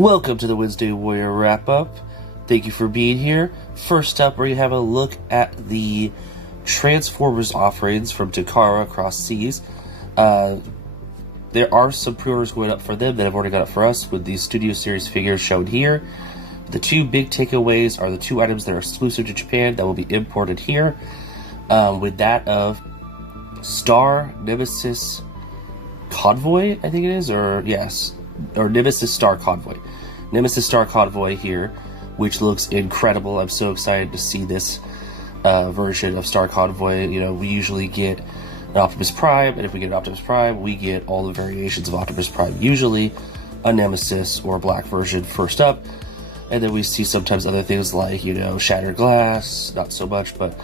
Welcome to the Wednesday Warrior Wrap-Up. Thank you for being here. First up, we're going to have a look at the Transformers offerings from Takara across seas. There are some pre-orders going up for them that have already got up for us with these Studio Series figures shown here. The two big takeaways are the two items that are exclusive to Japan that will be imported here, with that of Star Nemesis Convoy, I think it is, or Nemesis Star Convoy. Nemesis Star Convoy here, which looks incredible. I'm so excited to see this version of Star Convoy. You know, we usually get an Optimus Prime, and if we get an Optimus Prime, we get all the variations of Optimus Prime. Usually a Nemesis or a black version first up, and then we see sometimes other things like, you know, Shattered Glass, not so much, but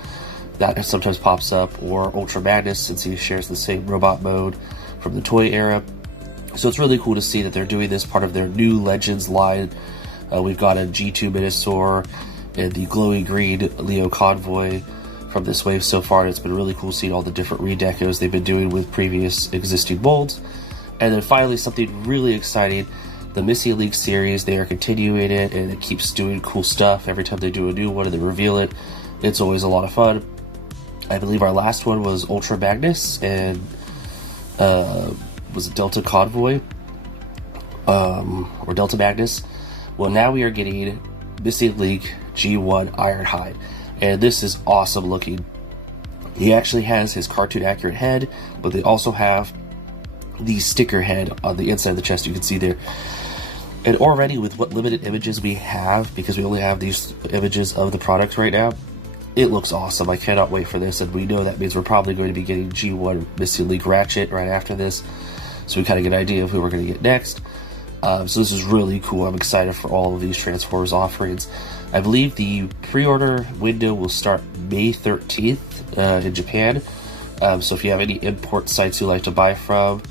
that sometimes pops up, or Ultra Magnus, since he shares the same robot mode from the toy era. So it's really cool to see that they're doing this part of their new Legends line. We've got a G2 Minosaur and the glowing green Leo Convoy from this wave so far. And it's been really cool seeing all the different redecos they've been doing with previous existing molds. And then finally, something really exciting, the Missing Link series. They are continuing it, and it keeps doing cool stuff. Every time they do a new one and they reveal it, it's always a lot of fun. I believe our last one was Ultra Magnus and was it Delta Convoy, or Delta Magnus. Well, now we are getting Missing Link G1 Ironhide, and this is awesome looking. He actually has his cartoon accurate head, but they also have the sticker head on the inside of the chest, you can see there. And already with what limited images we have, because we only have these images of the product right now, it looks awesome. I cannot wait for this, and we know that means we're probably going to be getting G1 Missing Link Ratchet right after this. So we kind of get an idea of who we're going to get next. So this is really cool. I'm excited for all of these Transformers offerings. I believe the pre-order window will start May 13th in Japan. So if you have any import sites you like to buy from,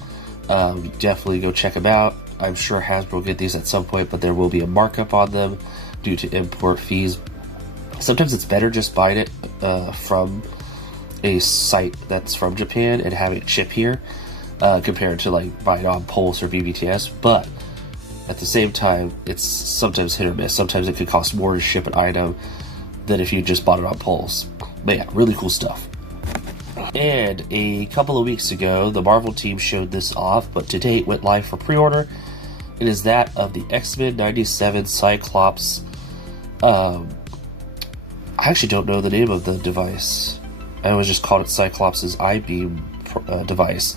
definitely go check them out. I'm sure Hasbro will get these at some point, but there will be a markup on them due to import fees. Sometimes it's better just buying it from a site that's from Japan and having it ship here, compared to like buying on Pulse or BBTS, but at the same time, it's sometimes hit or miss. Sometimes it could cost more to ship an item than if you just bought it on Pulse. But yeah, really cool stuff. And a couple of weeks ago, the Marvel team showed this off, but today it went live for pre-order. It is that of the X-Men 97 Cyclops. I actually don't know the name of the device. I always just called it Cyclops' I-beam device.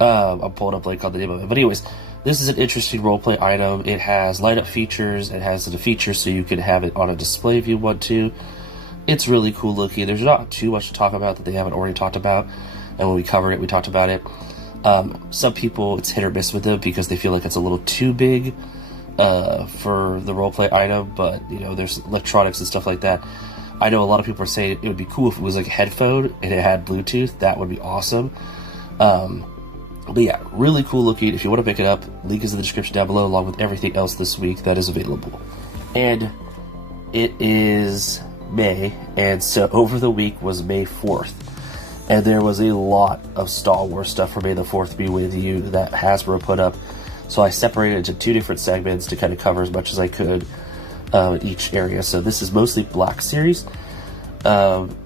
I'm pulling up like on the name of it. But anyways, this is an interesting roleplay item. It has light-up features. It has the features so you can have it on a display if you want to. It's really cool looking. There's not too much to talk about that they haven't already talked about. And when we covered it, we talked about it. Some people, it's hit or miss with them because they feel like it's a little too big for the roleplay item. But, you know, there's electronics and stuff like that. I know a lot of people are saying it would be cool if it was like a headphone and it had Bluetooth. That would be awesome. But yeah, really cool looking. If you want to pick it up, link is in the description down below, along with everything else this week that is available. And it is May, and so over the week was May 4th. And there was a lot of Star Wars stuff for May the 4th be with you that Hasbro put up. So I separated it into two different segments to kind of cover as much as I could in each area. So this is mostly Black Series.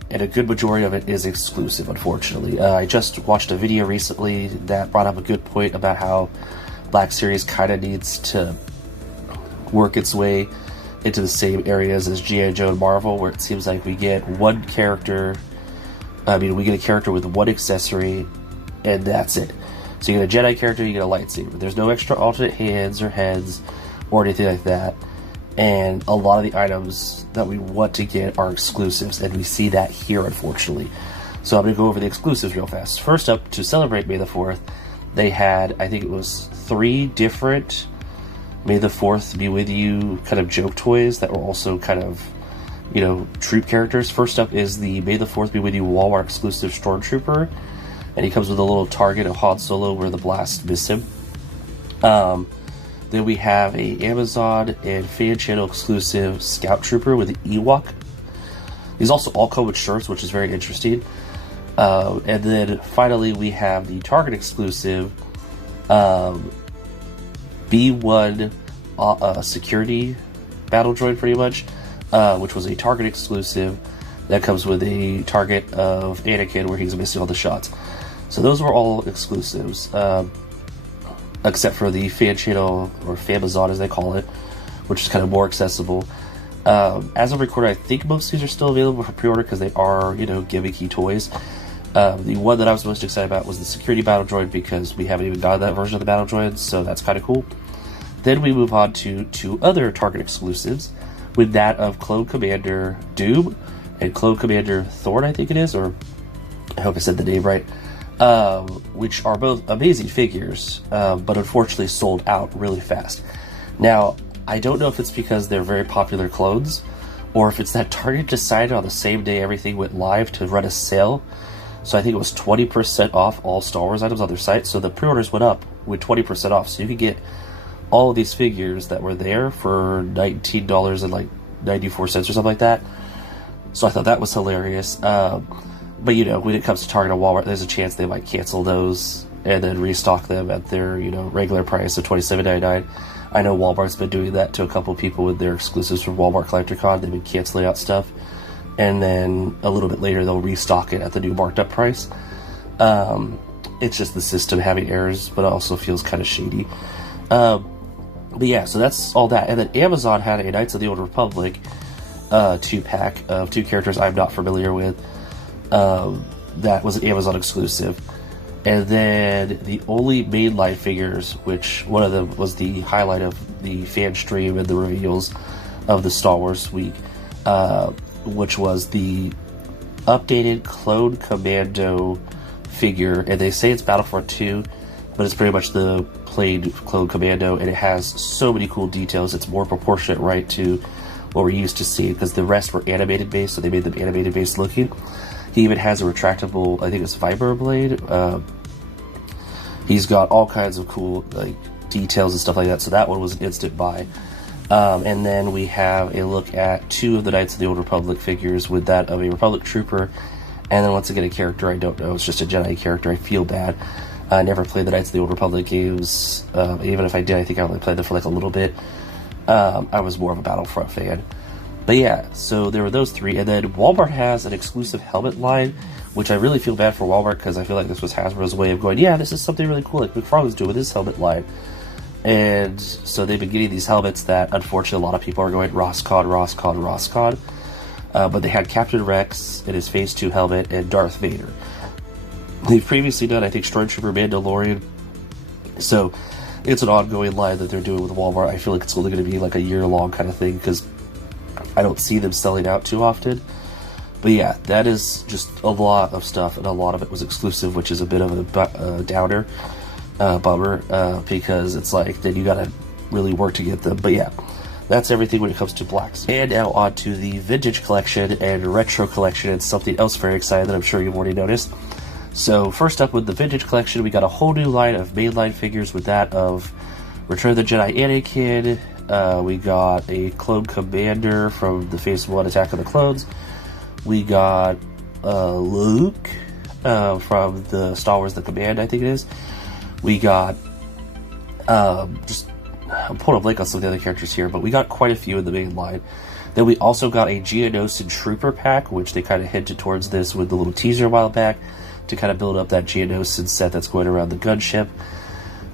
And a good majority of it is exclusive, unfortunately. I just watched a video recently that brought up a good point about how Black Series kind of needs to work its way into the same areas as G.I. Joe and Marvel, where it seems like we get one character, we get a character with one accessory, and that's it. So you get a Jedi character, you get a lightsaber. There's no extra alternate hands or heads or anything like that. And a lot of the items that we want to get are exclusives, and we see that here, unfortunately. So I'm going to go over the exclusives real fast. First up, to celebrate May the 4th, they had, I think it was 3 different May the 4th Be With You kind of joke toys that were also kind of, you know, troop characters. First up is the May the 4th Be With You Walmart exclusive Stormtrooper, and he comes with a little target of Han Solo where the blast missed him. Then we have a Amazon and Fan Channel exclusive Scout Trooper with an Ewok. These also all come with shirts, which is very interesting. And then finally we have the Target exclusive B1 security battle droid, pretty much, which was a Target exclusive that comes with a target of Anakin where he's missing all the shots. So those were all exclusives, except for the fan channel, or Famazon as they call it, which is kind of more accessible. As of recording, I think most of these are still available for pre-order because they are, gimmicky toys. The one that I was most excited about was the security battle droid, because we haven't even gotten that version of the battle droid, so that's kind of cool. Then we move on to two other Target exclusives, with that of Clone Commander Doom and Clone Commander Thorn, I think it is, or I hope I said the name right, which are both amazing figures, but unfortunately sold out really fast. Now, I don't know if it's because they're very popular clones, or if it's that Target decided on the same day everything went live to run a sale. So I think it was 20% off all Star Wars items on their site, so the pre-orders went up with 20% off, so you could get all of these figures that were there for $19.94 or something like that. So I thought that was hilarious. But when it comes to Target and Walmart, there's a chance they might cancel those and then restock them at their regular price of $27.99. I know Walmart's been doing that to a couple people with their exclusives from Walmart CollectorCon. They've been canceling out stuff, and then a little bit later they'll restock it at the new marked up price. It's just the system having errors, but it also feels kind of shady. But yeah, so that's all that. And then Amazon had a Knights of the Old Republic 2-pack of two characters I'm not familiar with. That was an Amazon exclusive. And then the only mainline figures, which one of them was the highlight of the fan stream and the reveals of the Star Wars week, which was the updated Clone Commando figure. And they say it's Battlefront 2, but it's pretty much the plain Clone Commando, and it has so many cool details. It's more proportionate, right, to what we're used to seeing, because the rest were animated based, so they made them animated based looking. He even has a retractable, I think it's Viper blade. He's got all kinds of cool details and stuff like that, so that one was an instant buy. And then we have a look at two of the Knights of the Old Republic figures, with that of a Republic Trooper, and then once again a character I don't know. It's just a Jedi character. I feel bad. I never played the Knights of the Old Republic games. Even if I did, I think I only played them for a little bit. I was more of a Battlefront fan. But yeah, so there were those three. And then Walmart has an exclusive helmet line, which I really feel bad for Walmart, because I feel like this was Hasbro's way of going, yeah, this is something really cool like McFarlane's doing with his helmet line. And so they've been getting these helmets that, unfortunately, a lot of people are going, Roscon. But they had Captain Rex in his Phase 2 helmet and Darth Vader. They've previously done, I think, Stormtrooper Mandalorian. So it's an ongoing line that they're doing with Walmart. I feel like it's only going to be a year-long kind of thing, because I don't see them selling out too often. But yeah, that is just a lot of stuff, and a lot of it was exclusive, which is a bit of a downer, bummer, because it's then you gotta really work to get them. But yeah, that's everything when it comes to blacks. And now on to the vintage collection and retro collection, and something else very exciting that I'm sure you've already noticed. So first up with the vintage collection, we got a whole new line of mainline figures, with that of Return of the Jedi Anakin. We got a Clone Commander from the Phase 1 Attack of the Clones. We got Luke from the Star Wars The Command, I think it is. We got, I'm pulling a blank on some of the other characters here, but we got quite a few in the main line. Then we also got a Geonosian Trooper pack, which they kind of hinted towards this with the little teaser a while back, to kind of build up that Geonosian set that's going around the gunship.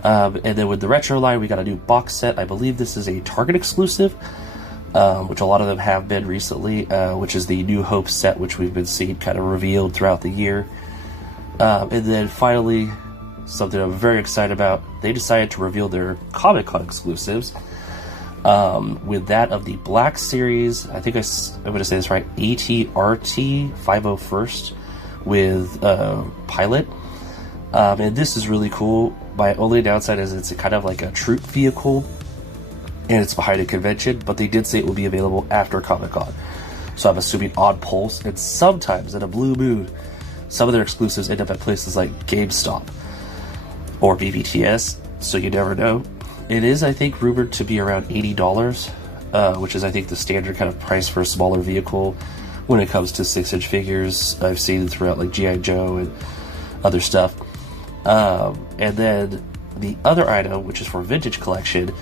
And then with the retro line, we got a new box set. I believe this is a Target exclusive, which a lot of them have been recently, which is the New Hope set, which we've been seeing kind of revealed throughout the year. And then finally, something I'm very excited about, they decided to reveal their Comic-Con exclusives, with that of the Black Series. I think I'm going to say this right, ATRT 501st with Pilot. And this is really cool. My only downside is it's kind of like a troop vehicle, and it's behind a convention, but they did say it will be available after Comic-Con. So I'm assuming on Pulse, and sometimes in a blue moon, some of their exclusives end up at places like GameStop or BBTS, so you never know. It is, I think, rumored to be around $80, which is, I think, the standard kind of price for a smaller vehicle when it comes to 6-inch figures. I've seen throughout G.I. Joe and other stuff. And then the other item, which is for vintage collection,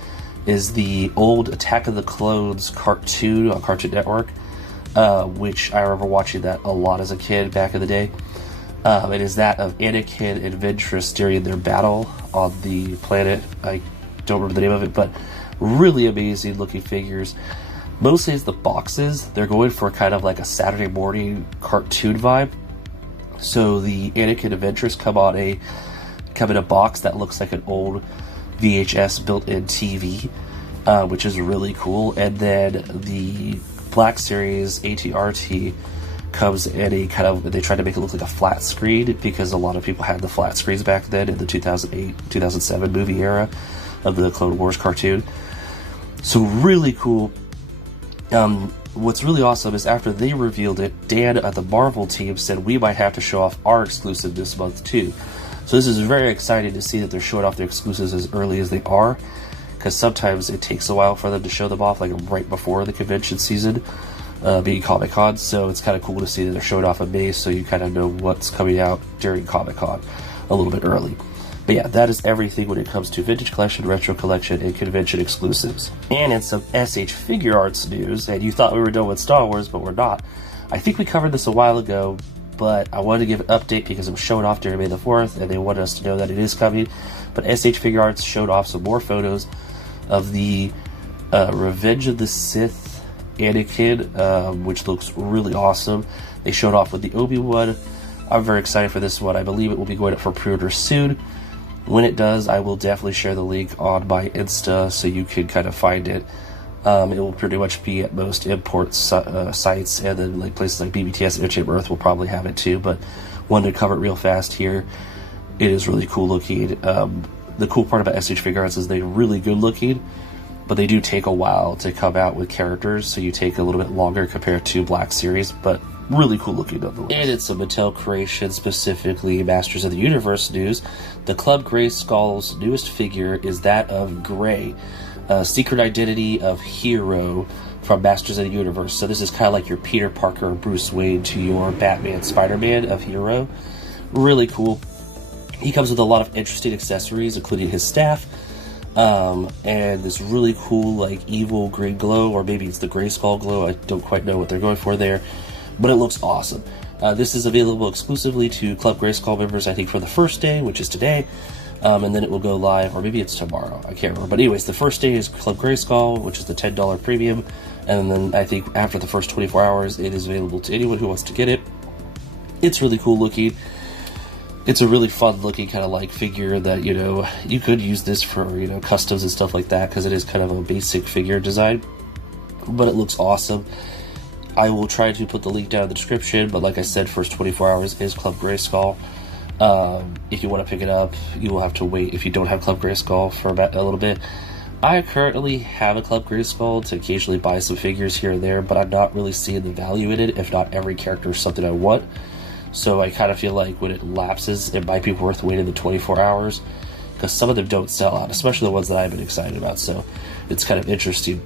is the old Attack of the Clones cartoon on Cartoon Network, which I remember watching that a lot as a kid back in the day. It is that of Anakin and Ventress during their battle on the planet. I don't remember the name of it, but really amazing looking figures. Mostly it's the boxes. They're going for kind of like a Saturday morning cartoon vibe. So the Anakin and Ventress come in a box that looks like an old VHS built-in TV, which is really cool. And then the Black Series ATRT comes in a kind of, they tried to make it look like a flat screen because a lot of people had the flat screens back then in the 2008-2007 movie era of the Clone Wars cartoon. So really cool. What's really awesome is after they revealed it, Dan at the Marvel team said we might have to show off our exclusive this month too. So this is very exciting to see that they're showing off their exclusives as early as they are, because sometimes it takes a while for them to show them off, like right before the convention season, being Comic-Con. So it's kind of cool to see that they're showing off in May, so you kind of know what's coming out during Comic-Con a little bit early. But yeah, that is everything when it comes to Vintage Collection, Retro Collection, and Convention exclusives. And in some S.H.Figuarts news, and you thought we were done with Star Wars, but we're not. I think we covered this a while ago, but I wanted to give an update because it was showing off during May the 4th, and they wanted us to know that it is coming. But S.H.Figuarts showed off some more photos of the Revenge of the Sith Anakin, which looks really awesome. They showed off with the Obi-Wan. I'm very excited for this one. I believe it will be going up for pre-order soon. When it does, I will definitely share the link on my Insta so you can kind of find it. It will pretty much be at most import sites, and then like places like BBTS and Entertainment Earth will probably have it too, but wanted to cover it real fast here. It is really cool looking. The cool part about S.H.Figuarts is they're really good looking, but they do take a while to come out with characters, so you take a little bit longer compared to Black Series, but really cool looking nonetheless. And it's a Mattel creation, specifically Masters of the Universe news. The Club Grayskull's newest figure is that of Gray, Secret Identity of Hero from Masters of the Universe. So this is kind of like your Peter Parker or Bruce Wayne to your Batman, Spider-Man of Hero. Really cool. He comes with a lot of interesting accessories, including his staff, and this really cool like evil green glow, or maybe it's the Grayskull glow. I don't quite know what they're going for there, but it looks awesome. This is available exclusively to Club Grayskull members, I think, for the first day, which is today, and then it will go live, or maybe it's tomorrow, I can't remember. But anyways, the first day is Club Grayskull, which is the $10 premium, and then I think after the first 24 hours, it is available to anyone who wants to get it. It's really cool looking. It's a really fun looking kind of like figure that, you know, you could use this for, you know, customs and stuff like that, because it is kind of a basic figure design, but it looks awesome. I will try to put the link down in the description, but like I said, first 24 hours is Club Grayskull. If you want to pick it up, you will have to wait if you don't have Club Grayskull for about a little bit. I currently have a Club Grayskull to occasionally buy some figures here and there, but I'm not really seeing the value in it, if not every character is something I want. So I kind of feel like when it lapses, it might be worth waiting the 24 hours, because some of them don't sell out, especially the ones that I've been excited about, so it's kind of interesting.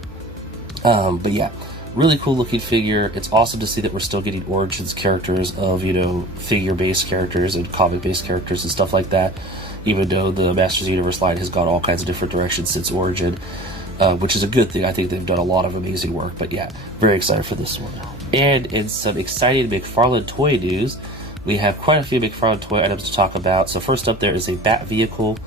But yeah, really cool looking figure. It's awesome to see that we're still getting Origins characters of, you know, figure-based characters and comic-based characters and stuff like that, even though the Masters of the Universe line has gone all kinds of different directions since Origin, which is a good thing. I think they've done a lot of amazing work, but yeah, very excited for this one. And in some exciting McFarlane toy news, we have quite a few McFarlane toy items to talk about. So first up, there is a Bat vehicle.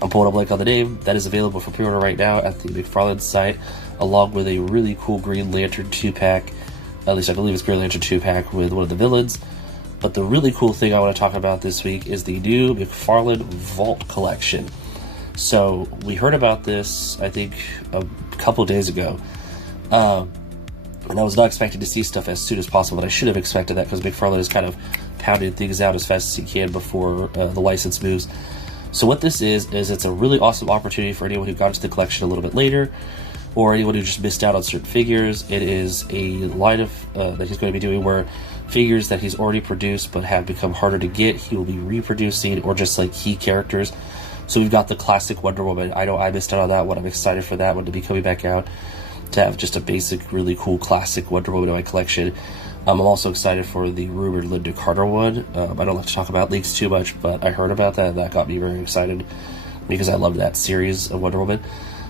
I'm pulling a blank on the name. That is available for pre-order right now at the McFarlane site, along with a really cool Green Lantern 2-pack. At least I believe it's Green Lantern 2-pack with one of the villains. But the really cool thing I want to talk about this week is the new McFarlane Vault collection. So we heard about this, I think, a couple days ago. And I was not expecting to see stuff as soon as possible, but I should have expected that, because McFarlane has kind of pounded things out as fast as he can before the license moves. So what this is it's a really awesome opportunity for anyone who got into the collection a little bit later, or anyone who just missed out on certain figures. It is a line of that he's going to be doing where figures that he's already produced but have become harder to get, he will be reproducing, or just like key characters. So we've got the classic Wonder Woman. I know I missed out on that one. I'm excited for that one to be coming back out, to have just a basic, really cool classic Wonder Woman in my collection. I'm also excited for the rumored Linda Carter one. I don't like to talk about leaks too much, but I heard about that, and that got me very excited, because I love that series of Wonder Woman.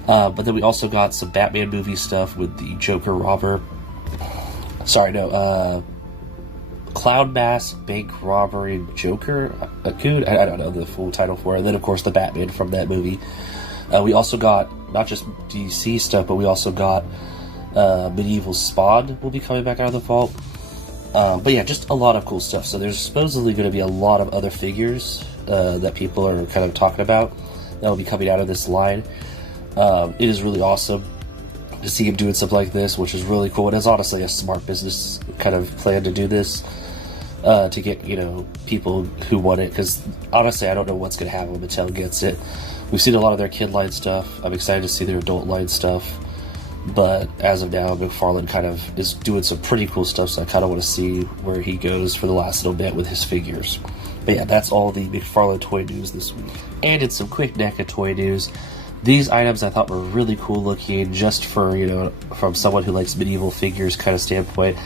But then we also got some Batman movie stuff with the Joker robber. Clown Mask, Bank Robbery, Joker, Koon. I don't know the full title for it. And then, of course, the Batman from that movie. We also got not just DC stuff, but we also got Medieval Spawn will be coming back out of the vault. But yeah, just a lot of cool stuff. So there's supposedly going to be a lot of other figures that people are kind of talking about that will be coming out of this line. It is really awesome to see him doing something like this, which is really cool. It is honestly a smart business kind of plan to do this, to get, people who want it, because honestly I don't know what's going to happen when Mattel gets it. We've seen a lot of their kid line stuff. I'm excited to see their adult line stuff, but as of now McFarlane kind of is doing some pretty cool stuff, so I kind of want to see where he goes for the last little bit with his figures. But yeah, that's all the McFarlane toy news this week. And in some quick NECA toy news, these items I thought were really cool looking, just for, from someone who likes medieval figures kind of standpoint.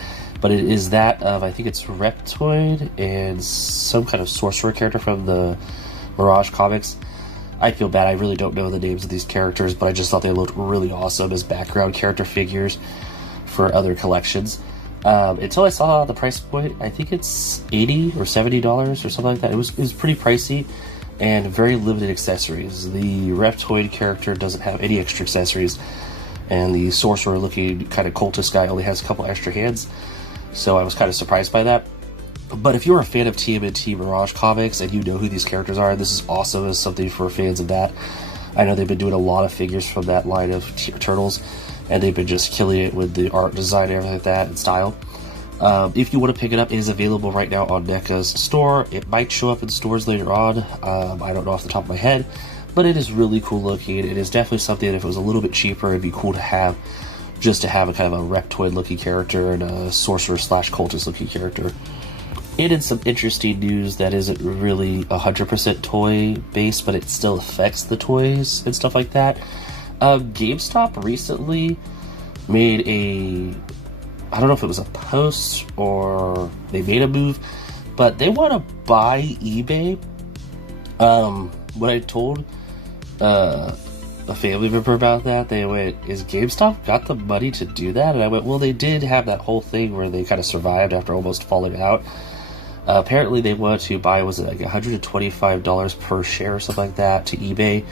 But it is that of, I think it's Reptoid and some kind of sorcerer character from the Mirage comics. I feel bad, I really don't know the names of these characters, but I just thought they looked really awesome as background character figures for other collections. Until I saw the price point, I think it's $80 or $70 or something like that. It was pretty pricey, and very limited accessories. The Reptoid character doesn't have any extra accessories, and the sorcerer looking kind of cultist guy only has a couple extra hands, so I was kind of surprised by that. But if you're a fan of TMNT Mirage comics and you know who these characters are, this is awesome as something for fans of that. I know they've been doing a lot of figures from that line of Turtles, and they've been just killing it with the art design and everything like that, and style. If you want to pick it up, it is available right now on NECA's store. It might show up in stores later on. I don't know off the top of my head, but it is really cool looking. It is definitely something that if it was a little bit cheaper, it'd be cool to have, just to have a kind of a Reptoid looking character and a sorcerer / cultist looking character. And in some interesting news that isn't really 100% toy based, but it still affects the toys and stuff like that. GameStop recently made I don't know if it was a post or they made a move, but they want to buy eBay. When I told a family member about that, they went, "Is GameStop got the money to do that?" And I went, "Well, they did have that whole thing where they kind of survived after almost falling out." Apparently they want to buy, was it like $125 per share or something like that to eBay,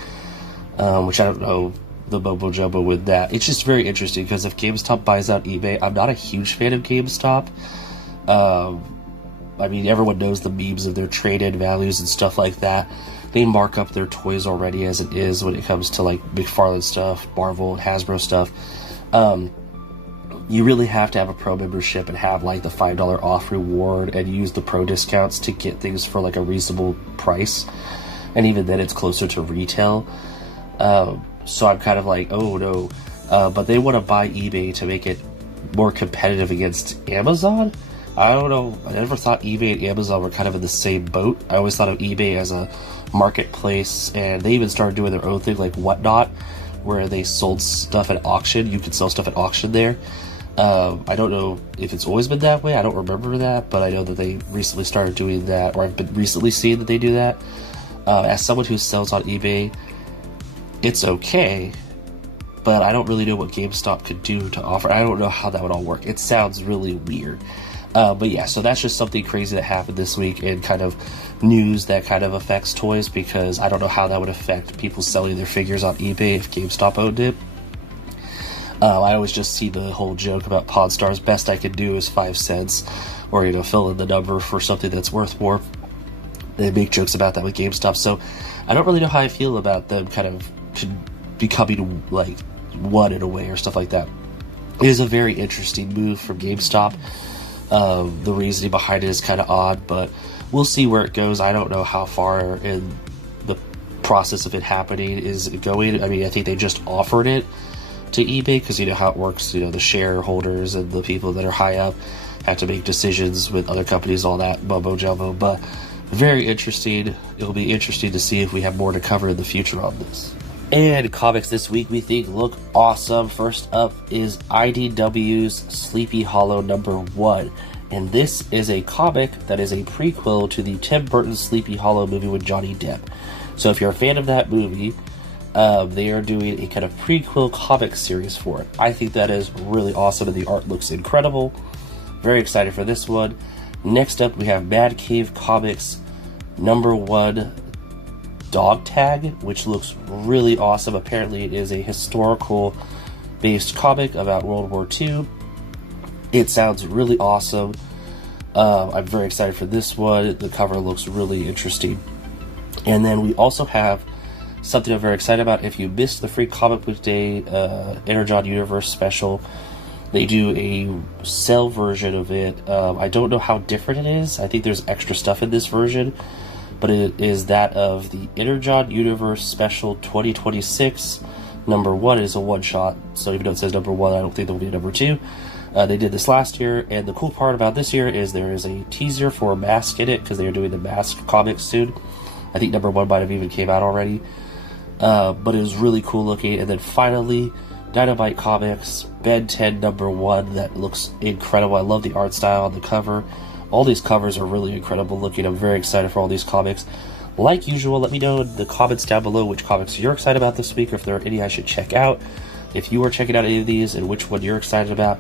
which I don't know the mumbo jumbo with that. It's just very interesting because if GameStop buys out eBay, I'm not a huge fan of GameStop. I mean, everyone knows the memes of their trade-in values and stuff like that. They mark up their toys already as it is when it comes to like McFarlane stuff, Marvel, and Hasbro stuff. You really have to have a pro membership and have like the $5 off reward and use the pro discounts to get things for like a reasonable price. And even then it's closer to retail. So I'm kind of like, oh no. But they want to buy eBay to make it more competitive against Amazon. I don't know. I never thought eBay and Amazon were kind of in the same boat. I always thought of eBay as a marketplace, and they even started doing their own thing like Whatnot, where they sold stuff at auction. You could sell stuff at auction there. I don't know if it's always been that way. I don't remember that, but I know that they recently started doing that, or I've been recently seeing that they do that. As someone who sells on eBay, it's okay, but I don't really know what GameStop could do to offer. I don't know how that would all work. It sounds really weird. But yeah, so that's just something crazy that happened this week, and kind of news that kind of affects toys, because I don't know how that would affect people selling their figures on eBay if GameStop owned it. I always just see the whole joke about Pawn Stars, best I could do is 5 cents, or, fill in the number for something that's worth more. They make jokes about that with GameStop, so I don't really know how I feel about them kind of becoming like one in a way or stuff like that. It is a very interesting move from GameStop. The reasoning behind it is kind of odd, but we'll see where it goes. I don't know how far in the process of it happening is it going. I mean, I think they just offered it to eBay, because you know how it works. The shareholders and the people that are high up have to make decisions with other companies, all that mumbo jumbo. But very interesting. It'll be interesting to see if we have more to cover in the future on this. And comics this week we think look awesome. First up is IDW's Sleepy Hollow #1. And this is a comic that is a prequel to the Tim Burton Sleepy Hollow movie with Johnny Depp. So if you're a fan of that movie, They are doing a kind of prequel comic series for it. I think that is really awesome, and the art looks incredible. Very excited for this one. Next up, we have Mad Cave Comics #1 Dog Tag, which looks really awesome. Apparently, it is a historical-based comic about World War II. It sounds really awesome. I'm very excited for this one. The cover looks really interesting. And then we also have something I'm very excited about. If you missed the free Comic Book Day Energon Universe special, they do a cell version of it. I don't know how different it is. I think there's extra stuff in this version, but it is that of the Energon Universe Special 2026. #1 is a one-shot, so even though it says #1, I don't think there will be a #2. They did this last year, and the cool part about this year is there is a teaser for Mask in it, because they are doing the Mask comics soon. I think #1 might have even came out already. But it was really cool looking. And then finally, Dynamite Comics, Ben 10 #1, that looks incredible. I love the art style on the cover. All these covers are really incredible looking. I'm very excited for all these comics. Like usual, let me know in the comments down below which comics you're excited about this week, or if there are any I should check out. If you are checking out any of these, and which one you're excited about.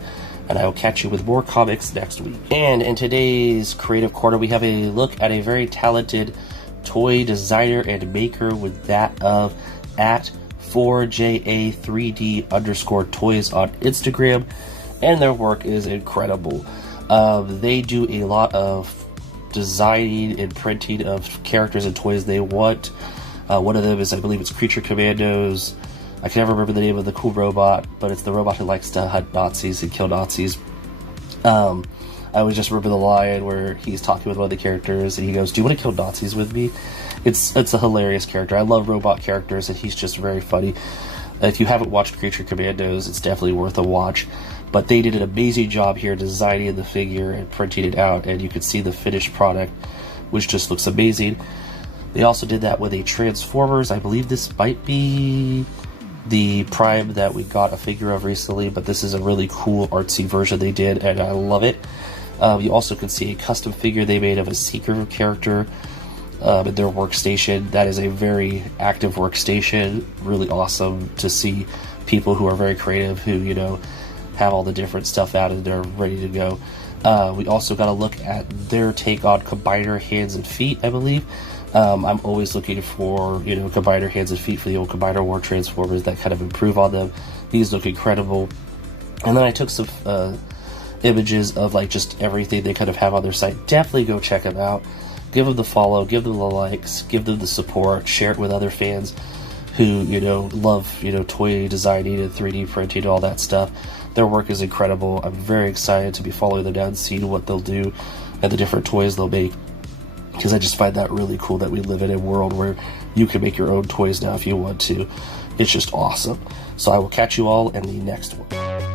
And I will catch you with more comics next week. And in today's Creative Corner, we have a look at a very talented toy designer and maker with that of at 4JA3D_toys on Instagram, and their work is incredible. They do a lot of designing and printing of characters and toys they want. One of them is, I believe it's Creature Commandos. I can never remember the name of the cool robot, but it's the robot who likes to hunt Nazis and kill Nazis. I always just remember the line where he's talking with one of the characters, and he goes, "Do you want to kill Nazis with me?" It's a hilarious character. I love robot characters, and he's just very funny. If you haven't watched Creature Commandos, it's definitely worth a watch. But they did an amazing job here designing the figure and printing it out, and you can see the finished product, which just looks amazing. They also did that with a Transformers. I believe this might be the Prime that we got a figure of recently, but this is a really cool artsy version they did, and I love it. You also can see a custom figure they made of a Seeker character in their workstation. That is a very active workstation. Really awesome to see people who are very creative, who, you know, have all the different stuff out and they're ready to go. We also got to look at their take on Combiner hands and feet, I believe. I'm always looking for, you know, Combiner hands and feet for the old Combiner War Transformers that kind of improve on them. These look incredible. And then I took some images of like just everything they kind of have on their site. Definitely go check them out. Give them the follow, give them the likes, give them the support, share it with other fans who, you know, love, you know, toy designing and 3D printing and all that stuff. Their work is incredible. I'm very excited to be following them down, seeing what they'll do and the different toys they'll make, because I just find that really cool that we live in a world where you can make your own toys now if you want to. It's just awesome. So I will catch you all in the next one.